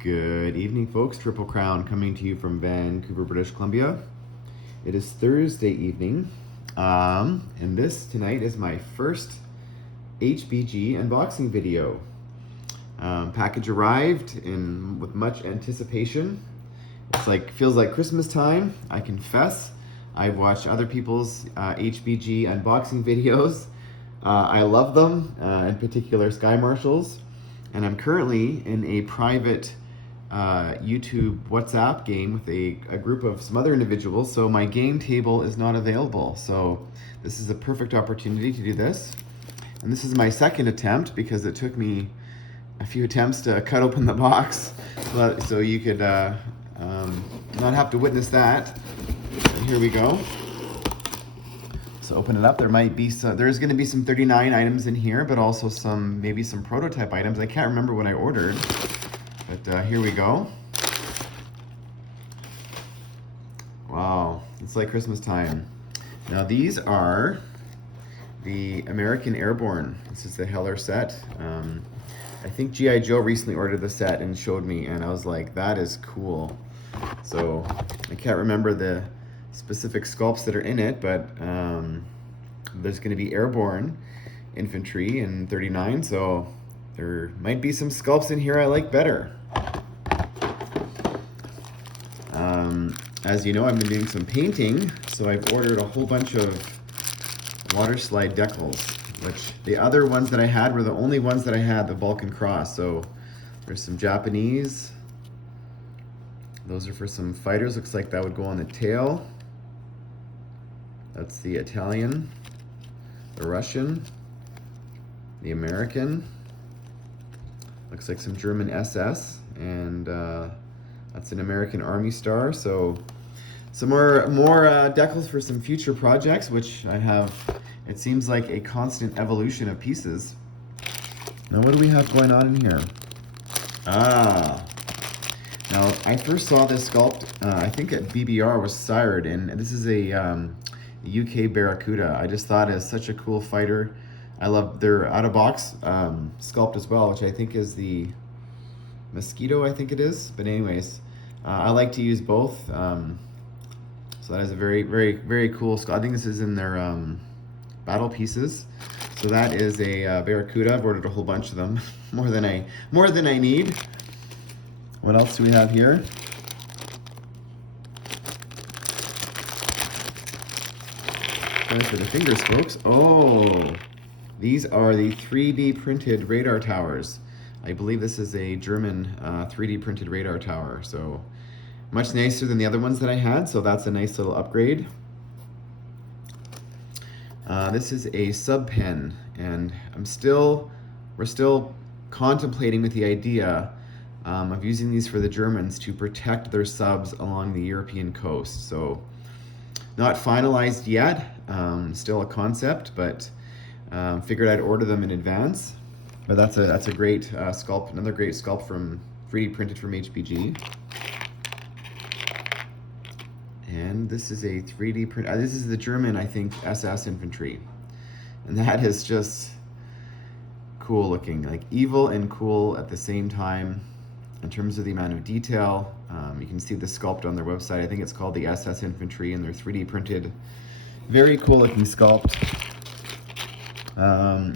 Good evening, folks. Triple Crown coming to you from Vancouver, British Columbia. It is Thursday evening, and this tonight is my first HBG unboxing video. Package arrived with much anticipation. Feels like Christmas time. I confess, I've watched other people's HBG unboxing videos. I love them, in particular Sky Marshals, and I'm currently in a private YouTube WhatsApp game with a group of some other individuals, so my game table is not available. So this is a perfect opportunity to do this. And this is my second attempt because it took me a few attempts to cut open the box, so you could not have to witness that. And here we go. So open it up. There's going to be some 39 items in here, but also maybe some prototype items. I can't remember what I ordered. But here we go. Wow, it's like Christmas time. Now these are the American Airborne. This is the Heller set. I think G.I. Joe recently ordered the set and showed me, and I was like, that is cool. So I can't remember the specific sculpts that are in it, but there's going to be Airborne infantry in 39, so there might be some sculpts in here I like better. As you know, I've been doing some painting, so I've ordered a whole bunch of water slide decals, which the other ones that I had were the only ones that I had, the Vulcan Cross. So there's some Japanese. Those are for some fighters. Looks like that would go on the tail. That's the Italian, the Russian, the American. Looks like some German SS, and that's an American Army Star. So some more decals for some future projects, which I have. It seems like a constant evolution of pieces. Now what do we have going on in here? Now I first saw this sculpt, I think at BBR was sired, and this is a UK Barracuda. I just thought is such a cool fighter. I love their out-of-box sculpt as well, which I think is the Mosquito, I think it is. But anyways, I like to use both. So that is a very, very, very cool sculpt. I think this is in their battle pieces. So that is a Barracuda. I've ordered a whole bunch of them, more than I need. What else do we have here? Sorry for the finger strokes. Oh, these are the 3D printed radar towers. I believe this is a German 3D printed radar tower. So much nicer than the other ones that I had. So that's a nice little upgrade. This is a sub pen, and we're still contemplating with the idea of using these for the Germans to protect their subs along the European coast. So not finalized yet, still a concept, but figured I'd order them in advance. But that's a great sculpt, another great sculpt from 3D printed from HBG. And this is a 3D print. This is the German, I think, SS infantry, and that is just cool looking, like evil and cool at the same time. In terms of the amount of detail, you can see the sculpt on their website. I think it's called the SS infantry, and they're 3D printed. Very cool looking sculpt.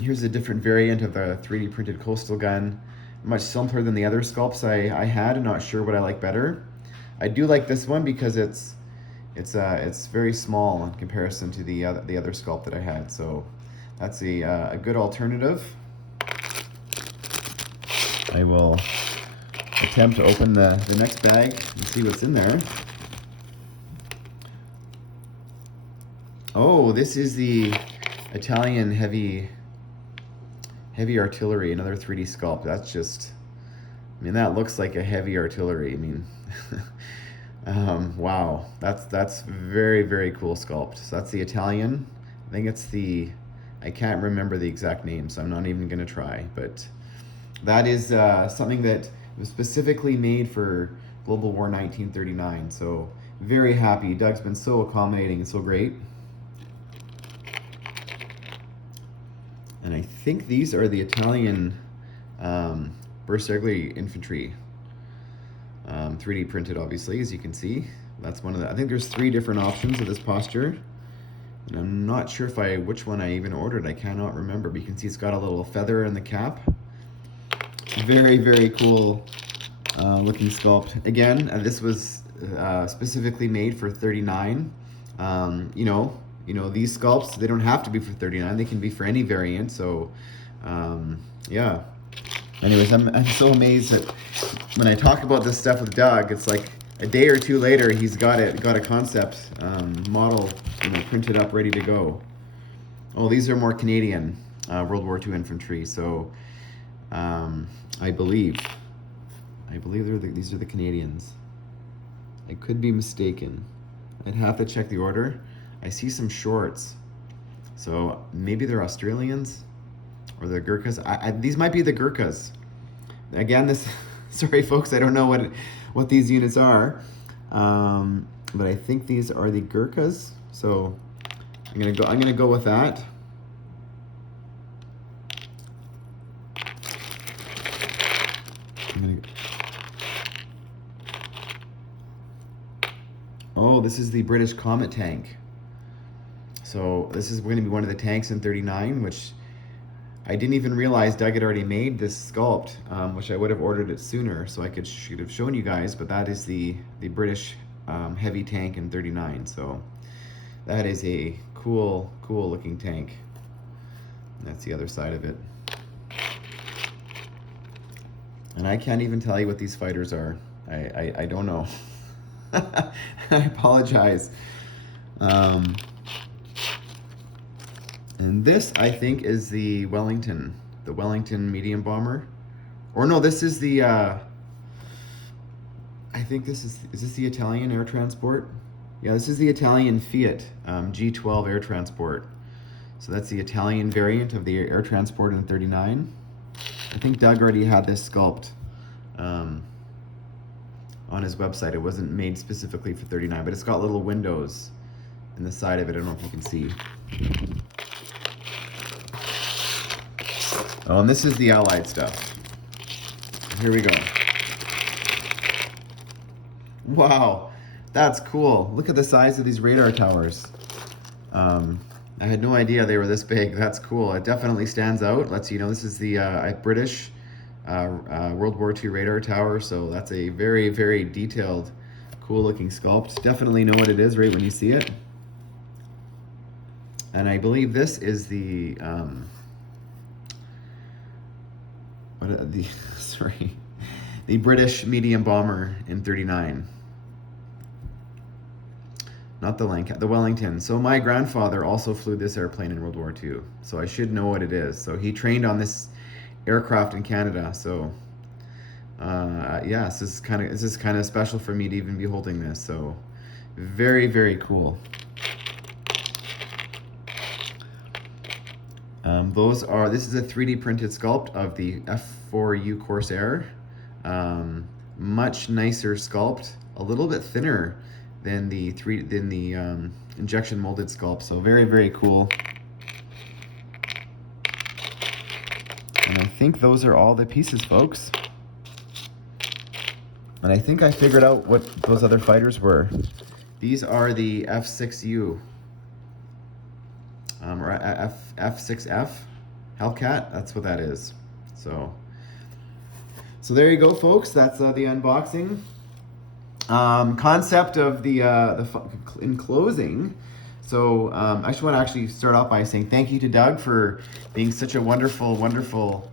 Here's a different variant of the 3D printed coastal gun. Much simpler than the other sculpts I had. I'm not sure what I like better. I do like this one because it's very small in comparison to the other sculpt that I had. So that's a good alternative. I will attempt to open the next bag and see what's in there. Oh, this is the Italian heavy artillery, another 3D sculpt. That's just, I mean, that looks like a heavy artillery. I mean, wow, that's very, very cool sculpt. So that's the Italian. I think it's I can't remember the exact name, so I'm not even gonna try, but that is something that was specifically made for Global War 1939. So very happy. Doug's been so accommodating and so great. And I think these are the Italian Bersaglieri infantry. 3D printed, obviously, as you can see. That's one of the, I think there's 3 different options of this posture. And I'm not sure which one I even ordered. I cannot remember, but you can see it's got a little feather in the cap. Very, very cool looking sculpt. Again, this was specifically made for 39. You know, these sculpts, they don't have to be for 39. They can be for any variant. So, yeah. Anyways, I'm so amazed that when I talk about this stuff with Doug, it's like a day or 2 later, he's got a concept model, printed up, ready to go. Oh, these are more Canadian World War II infantry. So, I believe these are the Canadians. I could be mistaken. I'd have to check the order. I see some shorts, so maybe they're Australians or the Gurkhas. These might be the Gurkhas. Again, sorry folks, I don't know what these units are, but I think these are the Gurkhas. So I'm gonna go with that. Oh, this is the British Comet tank. So this is going to be one of the tanks in 39, which I didn't even realize Doug had already made this sculpt, which I would have ordered it sooner, so I should have shown you guys. But that is the British heavy tank in 39. So that is a cool looking tank. And that's the other side of it. And I can't even tell you what these fighters are. I don't know. I apologize. And this, I think, is the Wellington medium bomber. Or no, this is the, I think is this the Italian air transport? Yeah, this is the Italian Fiat G12 air transport. So that's the Italian variant of the air transport in 39. I think Doug already had this sculpt on his website. It wasn't made specifically for 39, but it's got little windows in the side of it. I don't know if you can see. Oh, and this is the Allied stuff. Here we go. Wow, that's cool. Look at the size of these radar towers. I had no idea they were this big. That's cool. It definitely stands out. Lets you know this is the British World War II radar tower. So that's a very, very detailed, cool looking sculpt. Definitely know what it is right when you see it. And I believe this is the the British medium bomber in 39. Not the the Wellington. So my grandfather also flew this airplane in World War II. So I should know what it is. So he trained on this aircraft in Canada. So yeah, this is kind of special for me to even be holding this. So very, very cool. This is a 3D printed sculpt of the F4U Corsair. Much nicer sculpt, a little bit thinner than the injection molded sculpt. So very, very cool. And I think those are all the pieces, folks. And I think I figured out what those other fighters were. These are the F6U. Or F6F Hellcat, that's what that is. So there you go, folks. That's the unboxing. Concept of in closing. So I just want to actually start off by saying thank you to Doug for being such a wonderful,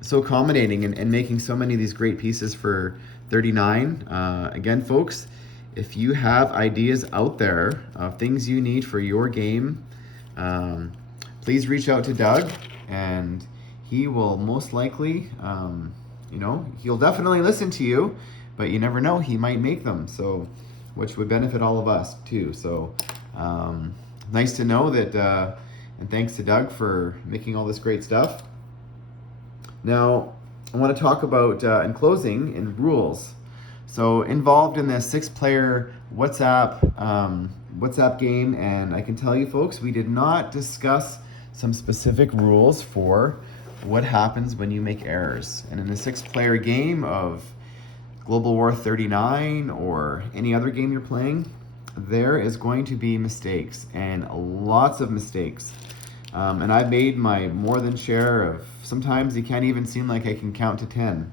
so accommodating and making so many of these great pieces for 39. Again, folks, if you have ideas out there of things you need for your game, please reach out to Doug, and he will most likely, he'll definitely listen to you, but you never know, he might make them, so which would benefit all of us too. So nice to know that, and thanks to Doug for making all this great stuff. Now, I want to talk about, in closing, in rules. So involved in this 6-player WhatsApp game, and I can tell you folks, we did not discuss some specific rules for what happens when you make errors. And in a 6-player game of Global War 39 or any other game you're playing, there is going to be mistakes, and lots of mistakes. And I've made my more than share of, sometimes you can't even seem like I can count to 10.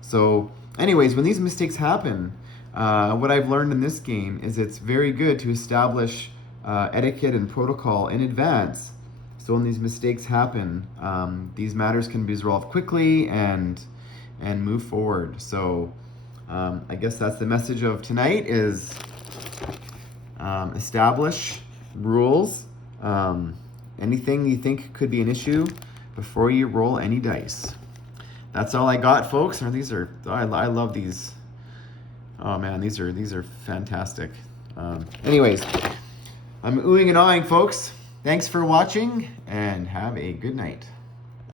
So anyways, when these mistakes happen, what I've learned in this game is it's very good to establish etiquette and protocol in advance. So when these mistakes happen, these matters can be resolved quickly and move forward. So I guess that's the message of tonight is establish rules. Anything you think could be an issue before you roll any dice. That's all I got, folks. I love these. Oh man, these are fantastic. Anyways, I'm oohing and awing, folks. Thanks for watching, and have a good night.